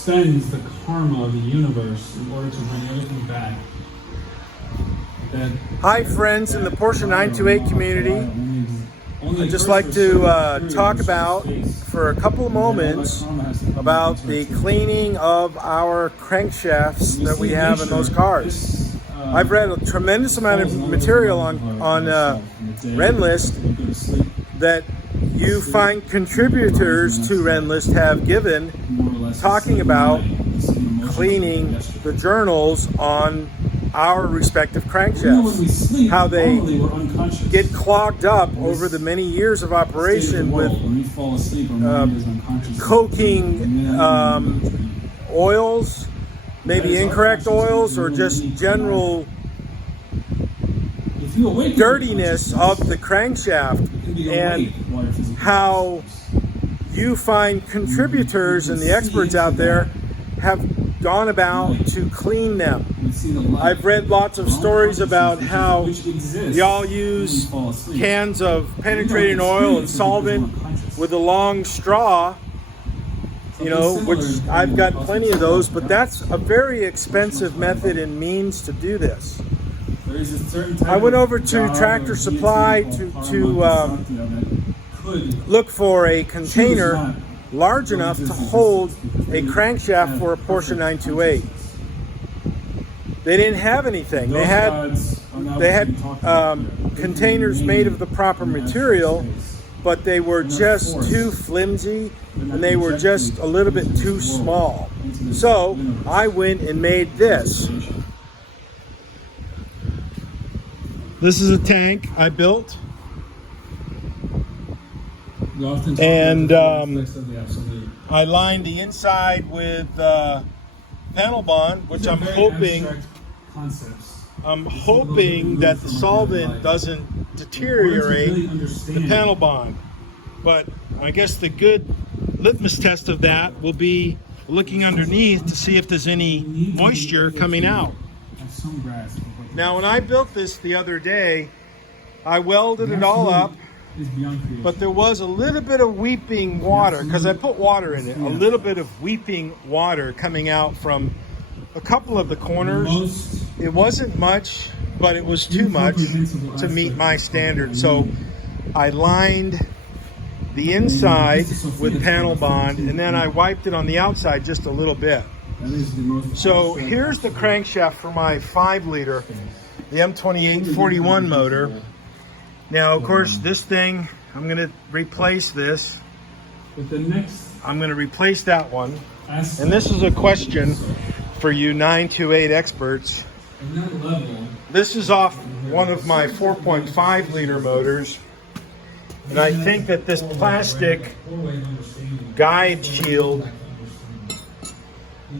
Spends the karma of the universe in order to bring everything back. Hi friends in the Porsche 928 community. I'd just like to talk about, for a couple of moments, about the cleaning of our crankshafts that we have in those cars. I've read a tremendous amount of material on Renlist that you find contributors to Renlist have given, talking about cleaning the journals on our respective crankshafts, how they get clogged up over the many years of operation with coking oils, maybe incorrect oils, or just general dirtiness of the crankshaft, and how you find contributors and the experts out there have gone about to clean them. I've read lots of stories about how y'all use cans of penetrating oil and solvent with a long straw, which I've got plenty of those, but that's a very expensive method and means to do this. I went over to Tractor Supply to look for a container large enough to hold a crankshaft for a Porsche 928. They didn't have anything. They had containers made of the proper material, but they were just too flimsy and they were just a little bit too small. So I went and made this. This is a tank I built. And I lined the inside with panel bond, which I'm hoping that the solvent doesn't deteriorate the panel bond. But I guess the good litmus test of that will be looking underneath to see if there's any moisture coming out. Now, when I built this the other day, I welded it all up, but there was a little bit of weeping water, because I put water in it, a little bit of weeping water coming out from a couple of the corners. It wasn't much, but it was too much to meet my standard. So I lined the inside with panel bond, and then I wiped it on the outside just a little bit. So here's the crankshaft for my 5-liter, the M2841 motor. Now, of course, this thing, I'm going to replace this. I'm going to replace that one. And this is a question for you 928 experts. This is off one of my 4.5-liter motors. And I think that this plastic guide shield,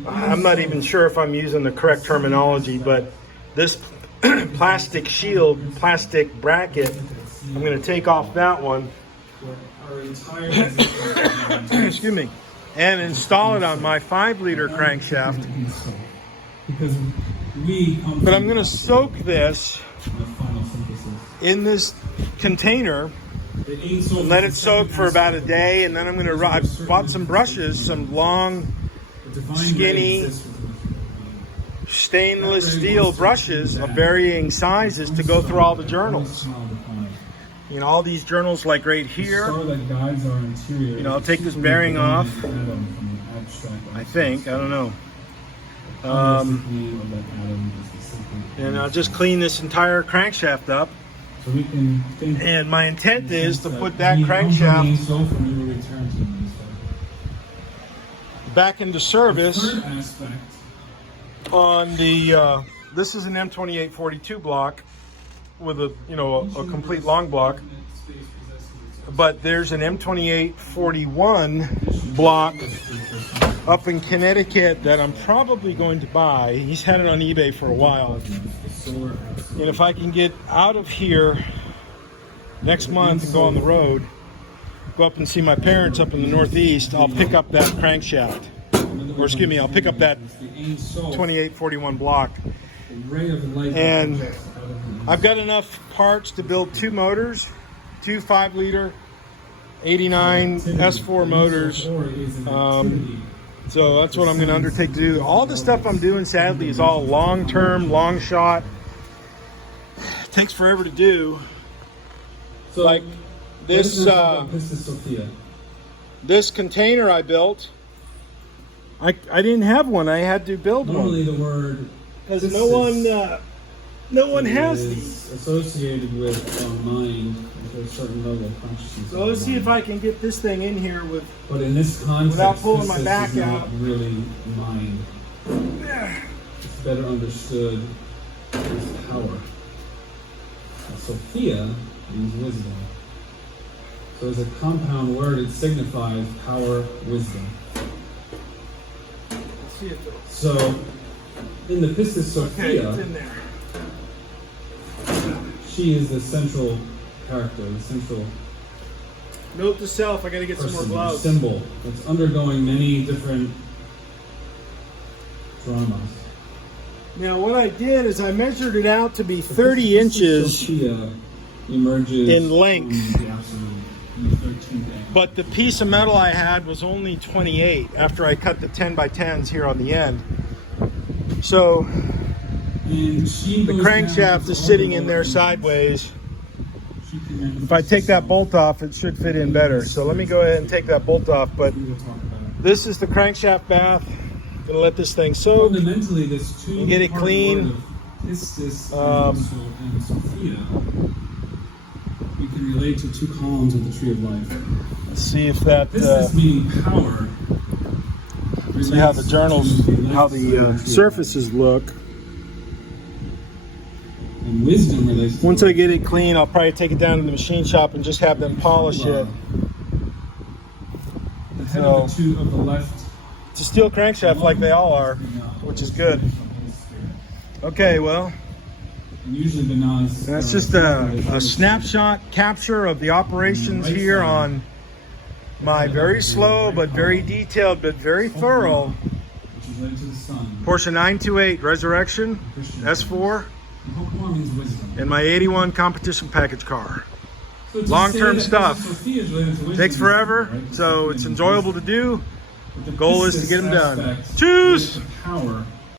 I'm not even sure if I'm using the correct terminology, but this plastic shield, plastic bracket, I'm going to take off that one, excuse me, and install it on my 5-liter crankshaft. But I'm going to soak this in this container and let it soak for about a day, and then I'm going to, I bought some brushes, some long, skinny, stainless steel brushes of varying sizes to go through all the journals. All these journals, like right here. I'll take this bearing off. I think, I don't know. And I'll just clean this entire crankshaft up. And my intent is to put that crankshaft back into service on the, this is an M2842 block with a complete long block, but there's an M2841 block up in Connecticut that I'm probably going to buy. He's had it on eBay for a while, and if I can get out of here next month and go on the road, go up and see my parents up in the Northeast, I'll pick up that crankshaft, or excuse me, I'll pick up that 2841 block. And I've got enough parts to build 2 motors, 2 5-liter 89 S4 motors, So that's what I'm going to undertake to do. All the stuff I'm doing, sadly, is all long-term, long shot. It takes forever to do. So Like this Sophia. this container I built, I didn't have one. I had to build Normally one. the word Because no one has is these. associated with mind, with a certain level of consciousness. So let's see if I can get this thing in here with. But in this context, without pulling my pistis back is not out. really mind. It's better understood as power. Sophia means wisdom. So as a compound word, it signifies power, wisdom. Let's see if it'll. So in the Pistis Okay, Sophia, it's in there. she is the central character, the central Note to self, I gotta get some more person, the gloves. symbol that's undergoing many different dramas. Now what I did is I measured it out to be The 30 Pistis inches, Sophia emerges in length. from the absolute, in the 13th angle. but the piece of metal I had was only 28 after I cut the 10 by 10s here on the end. So And she the goes crankshaft down is to sitting all in the there way. sideways. She can If I take that bolt off, it should fit in better. So let me go ahead and take that bolt off. But we will talk about it. this is the crankshaft bath. Gonna let this thing soak. Fundamentally, this two Get it clean. Pistis Um, and Sophia. We can relate to two columns of the tree of life. Let's see if that. Pistis meaning power. See how the relates journals, to left how side the of tree of surfaces look. life. And wisdom relates to Once I get it clean, I'll probably take it down to the machine shop and just have them polish it. The head of the two of the left. It's a steel crankshaft like they all are, which is good. Okay, well, And usually the Nas. that's just a snapshot capture of the operations here on my very slow but very detailed but very thorough Which is led to the sun. Porsche 928 Resurrection S4 And Hope means wisdom. and my 81 competition package car. So to Long-term say that stuff. Pistis Sophia is related to wisdom Takes is forever, right? so it's enjoyable to do. But the Goal is to Pistis get them done. aspect Choose! relates to power